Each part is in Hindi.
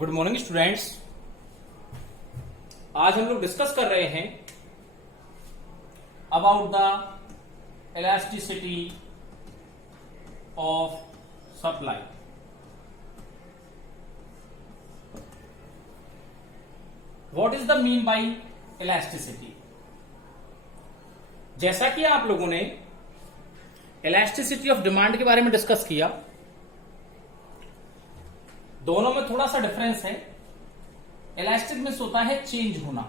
Good morning students. आज हम लोग डिस्कस कर रहे हैं about the elasticity of supply. What is the mean by elasticity? जैसा कि आप लोगों ने इलास्टिसिटी ऑफ डिमांड के बारे में डिस्कस किया, दोनों में थोड़ा सा डिफरेंस है। इलास्टिक मींस होता है चेंज होना।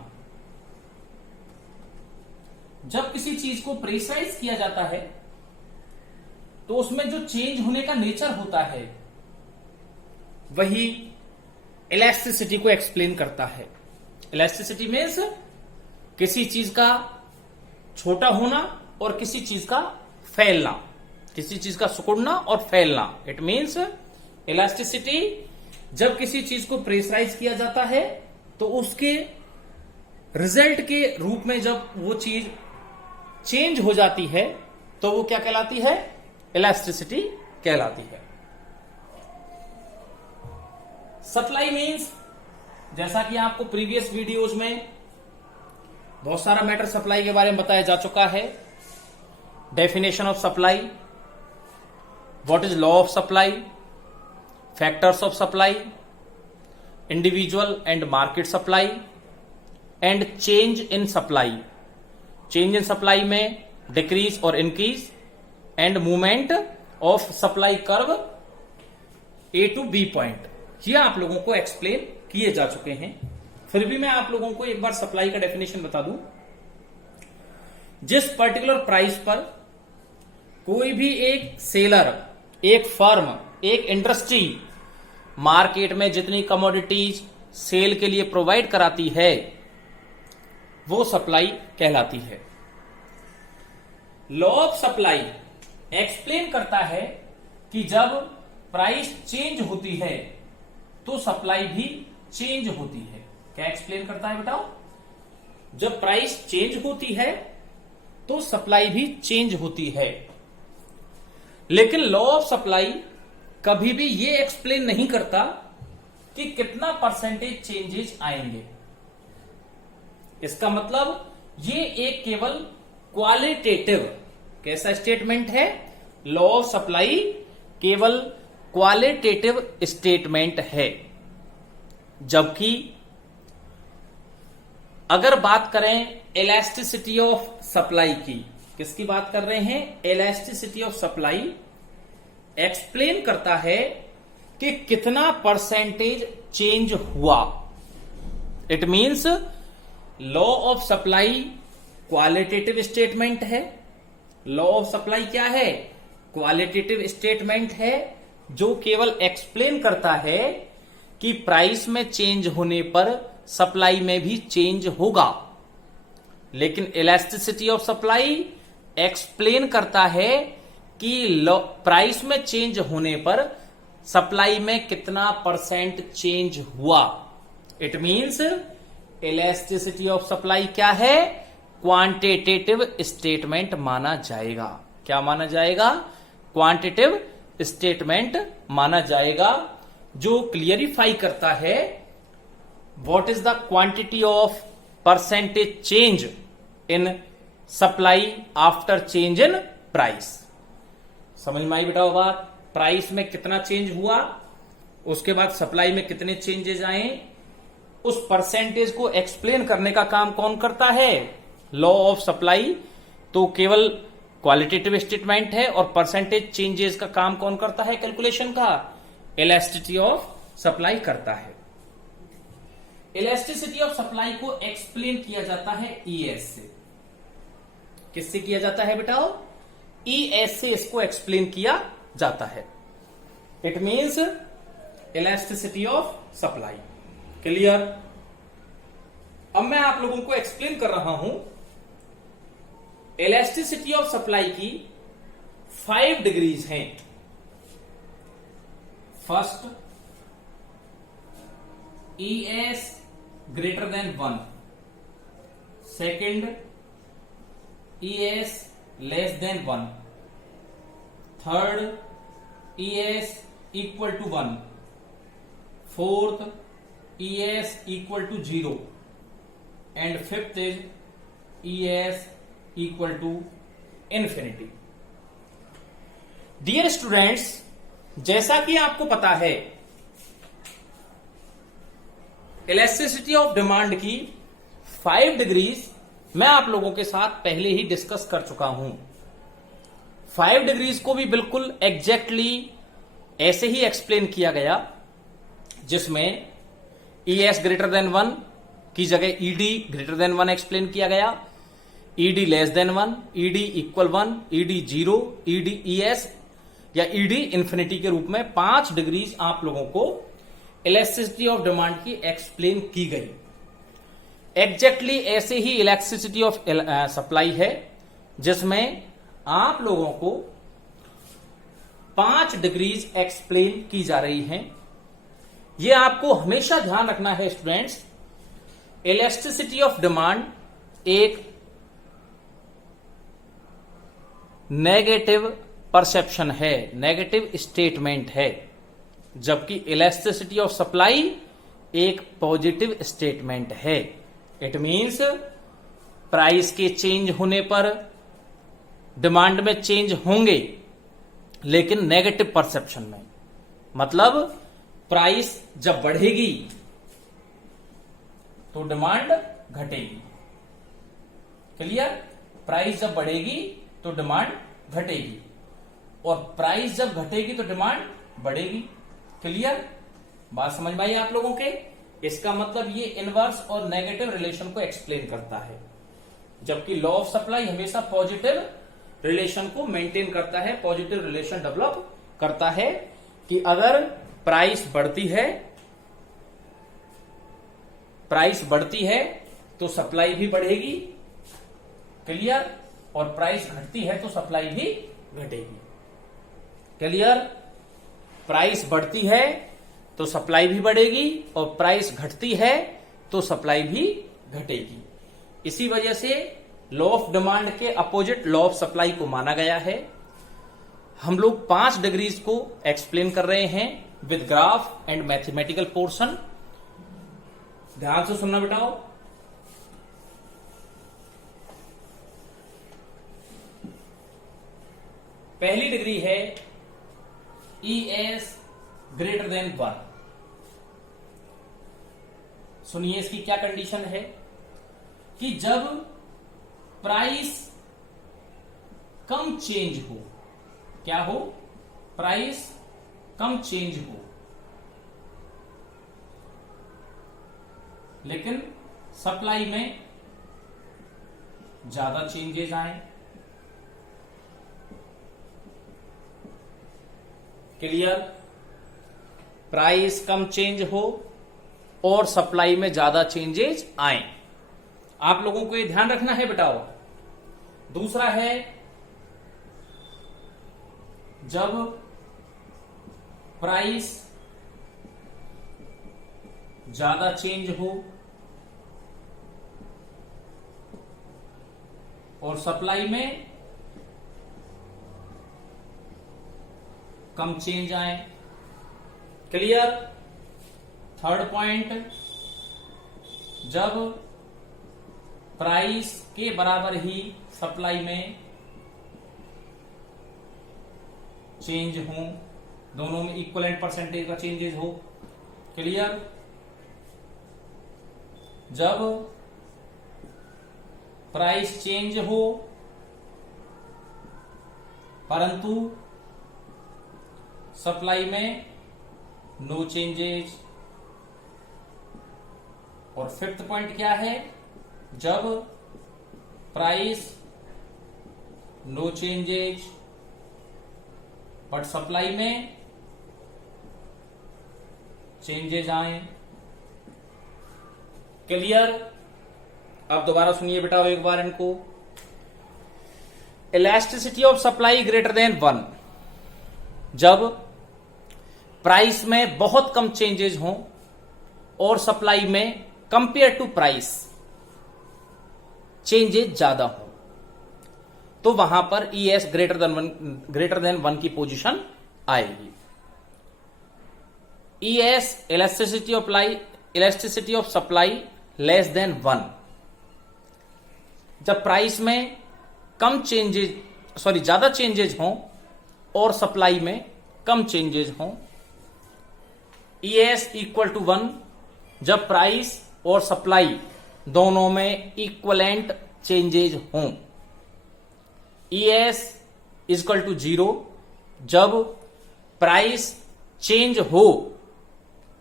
जब किसी चीज को प्रेशराइज किया जाता है तो उसमें जो चेंज होने का नेचर होता है वही इलास्टिसिटी को एक्सप्लेन करता है। इलास्टिसिटी मींस किसी चीज का छोटा होना और किसी चीज का फैलना, किसी चीज का सिकुड़ना और फैलना। इट मींस इलास्टिसिटी जब किसी चीज को प्रेशराइज किया जाता है तो उसके रिजल्ट के रूप में जब वो चीज चेंज हो जाती है तो वो क्या कहलाती है? इलास्टिसिटी कहलाती है। सप्लाई मींस, जैसा कि आपको प्रीवियस वीडियोज में बहुत सारा मैटर सप्लाई के बारे में बताया जा चुका है। Definition of supply, what is law of supply, factors of supply, individual and market supply and change in supply. Change in supply में डिक्रीज और increase and movement of supply curve A to B point, ये आप लोगों को एक्सप्लेन किए जा चुके हैं। फिर भी मैं आप लोगों को एक बार सप्लाई का डेफिनेशन बता दूं। जिस पर्टिकुलर प्राइस पर कोई भी एक सेलर, एक फर्म, एक इंडस्ट्री मार्केट में जितनी कमोडिटीज सेल के लिए प्रोवाइड कराती है वो सप्लाई कहलाती है। लॉ ऑफ सप्लाई एक्सप्लेन करता है कि जब प्राइस चेंज होती है तो सप्लाई भी चेंज होती है। क्या एक्सप्लेन करता है बताओ? जब प्राइस चेंज होती है तो सप्लाई भी चेंज होती है। लेकिन लॉ ऑफ सप्लाई कभी भी ये एक्सप्लेन नहीं करता कि कितना परसेंटेज चेंजेस आएंगे। इसका मतलब ये एक केवल क्वालिटेटिव, कैसा स्टेटमेंट है? लॉ ऑफ सप्लाई केवल क्वालिटेटिव स्टेटमेंट है। जबकि अगर बात करें इलास्टिसिटी ऑफ सप्लाई की, किसकी बात कर रहे हैं? इलास्टिसिटी ऑफ सप्लाई एक्सप्लेन करता है कि कितना परसेंटेज चेंज हुआ। It means law of supply qualitative statement है। लॉ ऑफ सप्लाई क्या है? क्वालिटेटिव स्टेटमेंट है जो केवल एक्सप्लेन करता है कि प्राइस में चेंज होने पर सप्लाई में भी चेंज होगा। लेकिन इलास्टिसिटी ऑफ सप्लाई एक्सप्लेन करता है कि प्राइस में चेंज होने पर सप्लाई में कितना परसेंट चेंज हुआ। It means elasticity of supply क्या है? क्वांटिटेटिव स्टेटमेंट माना जाएगा। क्या माना जाएगा? क्वांटिटेटिव स्टेटमेंट माना जाएगा, जो क्लियरिफाई करता है what is the quantity of percentage change in supply after change in price. समझ में आई बेटा वो बात? प्राइस में कितना चेंज हुआ, उसके बाद सप्लाई में कितने चेंजेस आए, उस परसेंटेज को एक्सप्लेन करने का काम कौन करता है? लॉ ऑफ सप्लाई तो केवल क्वालिटेटिव स्टेटमेंट है और परसेंटेज चेंजेस का काम कौन करता है? कैलकुलेशन का इलास्टिसिटी ऑफ सप्लाई करता है। इलास्टिसिटी ऑफ सप्लाई को एक्सप्लेन किया जाता है ईएस से। किससे किया जाता है बेटाओ? ईएस से इसको एक्सप्लेन किया जाता है। It means elasticity of supply. Clear? अब मैं आप लोगों को एक्सप्लेन कर रहा हूं इलास्टिसिटी ऑफ सप्लाई की 5 डिग्रीज हैं। First, ES greater than 1। Second, ES less than 1। Third, ES equal to 1. Fourth, ES equal to 0 and fifth is ES equal to infinity. Dear students, जैसा कि आपको पता है इलास्टिसिटी ऑफ डिमांड की 5 डिग्रीज मैं आप लोगों के साथ पहले ही डिस्कस कर चुका हूं। 5 डिग्रीज को भी बिल्कुल एग्जैक्टली ऐसे ही एक्सप्लेन किया गया, जिसमें ES ग्रेटर देन 1 की जगह ED ग्रेटर देन 1 एक्सप्लेन किया गया, ED less than 1, ED equal 1, ED 0, ED ES या ED इंफिनिटी के रूप में 5 डिग्रीज आप लोगों को इलास्टिसिटी ऑफ डिमांड की एक्सप्लेन की गई। एग्जैक्टली ऐसे ही इलास्टिसिटी ऑफ सप्लाई है, जिसमें आप लोगों को 5 डिग्रीज एक्सप्लेन की जा रही हैं। यह आपको हमेशा ध्यान रखना है स्टूडेंट्स, इलास्टिसिटी ऑफ डिमांड एक नेगेटिव परसेप्शन है, नेगेटिव स्टेटमेंट है, जबकि इलास्टिसिटी ऑफ सप्लाई एक पॉजिटिव स्टेटमेंट है। इट मींस प्राइस के चेंज होने पर डिमांड में चेंज होंगे, लेकिन नेगेटिव परसेप्शन में। मतलब प्राइस जब बढ़ेगी तो डिमांड घटेगी। क्लियर? प्राइस जब बढ़ेगी तो डिमांड घटेगी, और प्राइस जब घटेगी तो डिमांड बढ़ेगी। क्लियर? बात समझ में आई आप लोगों के? इसका मतलब ये इनवर्स और नेगेटिव रिलेशन को एक्सप्लेन करता है, जबकि लॉ ऑफ सप्लाई हमेशा पॉजिटिव रिलेशन को मेंटेन करता है, पॉजिटिव रिलेशन डेवलप करता है कि अगर प्राइस बढ़ती है तो सप्लाई भी बढ़ेगी। क्लियर? और प्राइस घटती है तो सप्लाई भी घटेगी। क्लियर? प्राइस बढ़ती है तो सप्लाई भी बढ़ेगी, और प्राइस घटती है तो सप्लाई भी घटेगी। इसी वजह से लॉ ऑफ डिमांड के अपोजिट लॉ ऑफ सप्लाई को माना गया है। हम लोग 5 डिग्रीज को एक्सप्लेन कर रहे हैं with graph and mathematical portion. ध्यान से सुनना बेटाओ। पहली डिग्री है ES ग्रेटर देन 1। सुनिए इसकी क्या कंडीशन है कि जब प्राइस कम चेंज हो, क्या हो? प्राइस कम चेंज हो, लेकिन सप्लाई में ज्यादा चेंजेस आए। क्लियर? प्राइस कम चेंज हो और सप्लाई में ज्यादा चेंजेस आए। आप लोगों को ये ध्यान रखना है बेटाओ। दूसरा है जब प्राइस ज्यादा चेंज हो और सप्लाई में कम चेंज आए। क्लियर? थर्ड पॉइंट, जब प्राइस के बराबर ही सप्लाई में चेंज हो, दोनों में इक्वलेंट परसेंटेज का चेंजेस हो। क्लियर? जब प्राइस चेंज हो परंतु सप्लाई में नो चेंजेस। और फिफ्थ पॉइंट क्या है? जब price no changes but supply में चेंजेस आए। क्लियर? अब दोबारा सुनिए बेटा एक बार इनको। Elasticity of supply greater than 1, जब प्राइस में बहुत कम चेंजेस हों और सप्लाई में कंपेयर टू प्राइस चेंजेस ज्यादा हो, तो वहां पर ES ग्रेटर देन 1 की पोजीशन आएगी। ES elasticity elasticity of supply less than 1, जब प्राइस में ज्यादा चेंजेज हों और सप्लाई में कम चेंजेज हों। ES इक्वल टू 1, जब प्राइस और सप्लाई दोनों में इक्वलेंट चेंजेज हों। ES इक्वल टू 0, जब प्राइस चेंज हो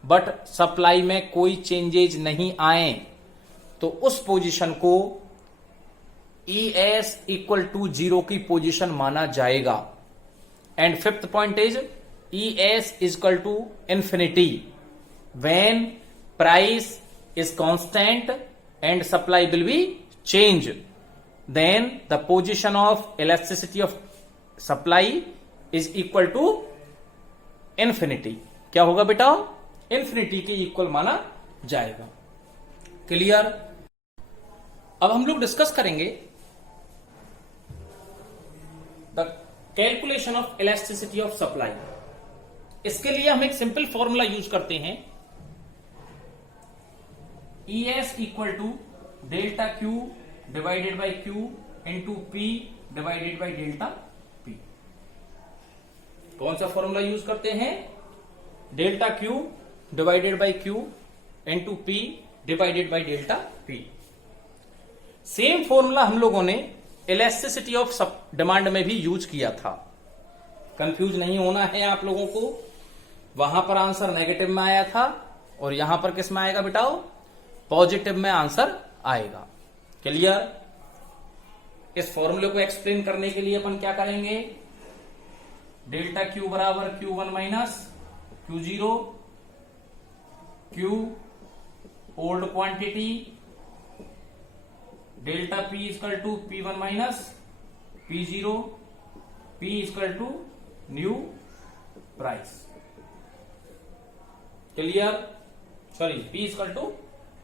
बट सप्लाई में कोई चेंजेज नहीं आए, तो उस पोजीशन को ES इक्वल टू 0 की पोजीशन माना जाएगा। And fifth point is ES equal to infinity, when price is constant and supply will be change, then the position of elasticity of supply is equal to infinity। क्या होगा बेटा? इंफिनिटी के इक्वल माना जाएगा। क्लियर? अब हम लोग डिस्कस करेंगे the calculation of elasticity of supply. इसके लिए हम एक सिंपल फॉर्मूला यूज करते हैं, ES equal to delta Q divided by Q into P divided by delta P। कौन सा फॉर्मूला यूज करते हैं? Delta Q divided by Q into P divided by delta P। Same formula हम लोगों ने इलास्टिसिटी ऑफ डिमांड में भी यूज किया था। कंफ्यूज नहीं होना है आप लोगों को, वहां पर आंसर नेगेटिव में आया था और यहां पर किस में आएगा बेटाओ? पॉजिटिव में आंसर आएगा। क्लियर? इस फॉर्मूले को एक्सप्लेन करने के लिए अपन क्या करेंगे? डेल्टा Q बराबर Q1 minus Q0, Q old quantity, delta P equal to P1 minus P0, P equal to new price. Clear? Sorry, P equal to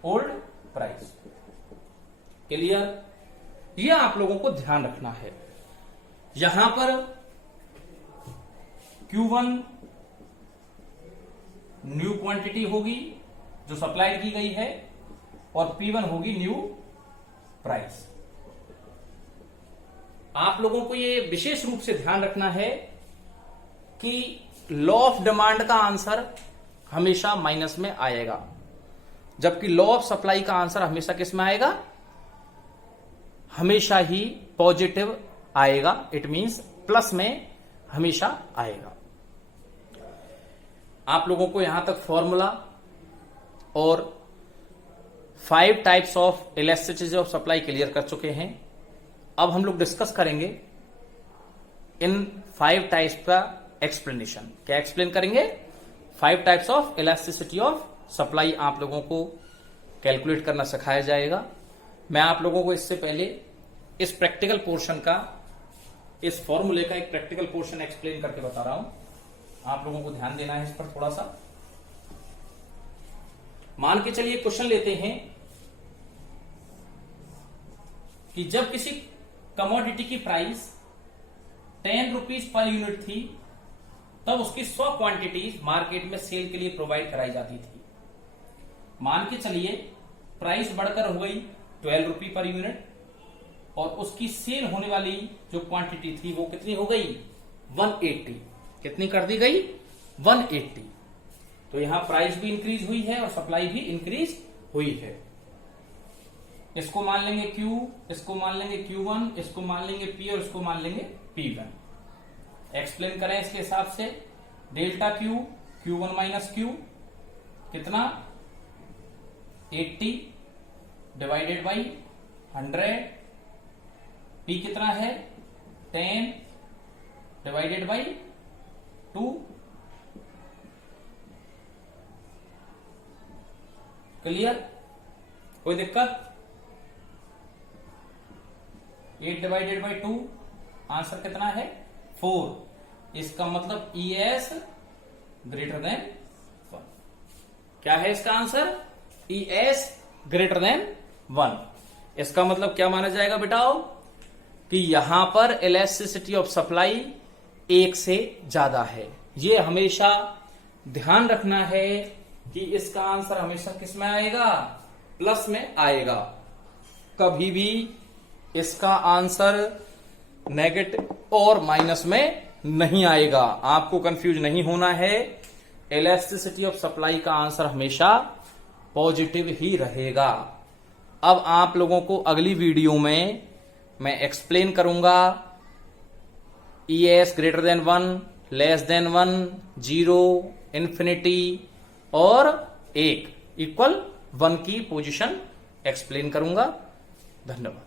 old price. Clear? ये आप लोगों को ध्यान रखना है। यहां पर Q1 न्यू क्वांटिटी होगी जो सप्लाई की गई है और P1 होगी न्यू प्राइस। आप लोगों को ये विशेष रूप से ध्यान रखना है कि लॉ ऑफ डिमांड का आंसर हमेशा माइनस में आएगा, जबकि लॉ ऑफ सप्लाई का आंसर हमेशा किस में आएगा? हमेशा ही पॉजिटिव आएगा। इट मींस प्लस में हमेशा आएगा। आप लोगों को यहां तक फॉर्मूला और 5 types of elasticity of supply clear कर चुके हैं। अब हम लोग डिस्कस करेंगे इन 5 टाइप्स का एक्सप्लेनेशन। क्या एक्सप्लेन करेंगे? 5 types of elasticity of supply आप लोगों को कैलकुलेट करना सिखाया जाएगा। मैं आप लोगों को इससे पहले इस प्रैक्टिकल पोर्शन का, इस फॉर्मूले का एक प्रैक्टिकल पोर्शन एक्सप्लेन करके बता रहा हूं। आप लोगों को ध्यान देना है इस पर थोड़ा सा। मान के चलिए क्वेश्चन लेते हैं कि जब किसी कमोडिटी की प्राइस 10 रुपीज पर यूनिट थी, तब उसकी 100 क्वांटिटीज मार्केट में सेल के लिए प्रोवाइड कराई जाती थी। मान के चलिए प्राइस बढ़कर हो गई 12 रुपी पर यूनिट और उसकी सेल होने वाली जो क्वांटिटी थी वो कितनी हो गई? 180। कितनी कर दी गई? 180। तो यहां प्राइस भी इंक्रीज हुई है और सप्लाई भी इंक्रीज हुई है। इसको मान लेंगे Q, इसको मान लेंगे Q1, इसको मान लेंगे P और इसको मान लेंगे P1। एक्सप्लेन करें इसके हिसाब से। Delta Q, Q1 minus Q कितना? 80 डिवाइडेड बाई 100। P कितना है? 10 डिवाइडेड बाई 2। क्लियर? कोई दिक्कत? 8 डिवाइडेड बाई 2, आंसर कितना है? 4। इसका मतलब ES ग्रेटर देन 1। क्या है इसका आंसर? ES greater than 1। इसका मतलब क्या माना जाएगा बेटाओ? कि यहां पर इलास्टिसिटी ऑफ सप्लाई 1 से ज्यादा है। ये हमेशा ध्यान रखना है कि इसका आंसर हमेशा किस में आएगा, प्लस में आएगा। कभी भी इसका आंसर नेगेटिव और माइनस में नहीं आएगा। आपको कंफ्यूज नहीं होना है, इलास्टिसिटी ऑफ सप्लाई का आंसर हमेशा पॉजिटिव ही रहेगा। अब आप लोगों को अगली वीडियो में मैं एक्सप्लेन करूंगा ES greater than 1, less than 1, 0, infinity और 1 इक्वल 1 की पोजीशन एक्सप्लेन करूंगा। धन्यवाद।